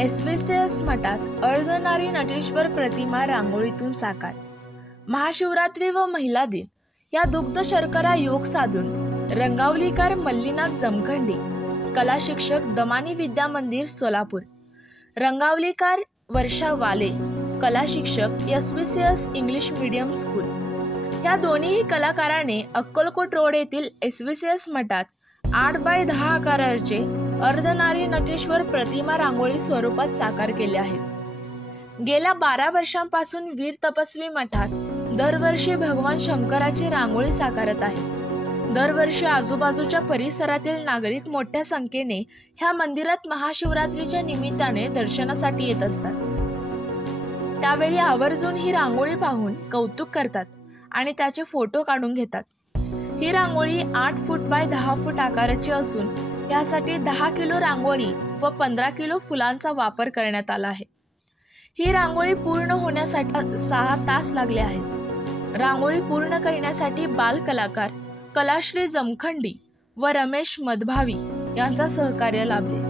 एसव्हीसीएस मठात अर्धनारी नटेश्वर प्रतिमा रांगोळीतून साकार। महाशिवरात्री व महिला दिन या दुग्ध शर्करा योग साधून रंगावलीकार मल्लीनाथ जमखंडी, कला शिक्षक दमानी विद्या मंदिर सोलापूर, रंगावलीकार वर्षा वाले, कला शिक्षक एसव्हीसीएस इंग्लिश मीडियम स्कूल या दोन्ही कलाकारांनी अक्कलकोट रोड येथील एसव्हीसीएस मठात 8x10 आकाराचे अर्धनारी नटेश्वर प्रतिमा रांगोळी स्वरूपात साकार केले आहेत। गेल्या 12 वर्षांपासून वीर तपस्वी मठात दरवर्षी भगवान शंकराची रांगोळी साकारत आहेत। दरवर्षी आजूबाजूच्या परिसरातील नागरिक मोठ्या संख्येने ह्या मंदिरात महाशिवरात्रीच्या निमित्ताने दर्शनासाठी येत असतात। त्यावेळी आवर्जून ही रांगोळी पाहून कौतुक करतात आणि त्याचे फोटो काढून घेतात। ही रांगोळी 8 फूट बाय 10 फूट आकाराची असून यासाठी 10 किलो रांगोळी व 15 किलो फुलांचा वापर करण्यात आला आहे। ही रांगोळी पूर्ण होण्यासाठी 6 तास लागले आहेत। रांगोळी पूर्ण करण्यासाठी बाल कलाकार कलाश्री जमखंडी व रमेश मधभावी यांचा सहकार्य लाभले।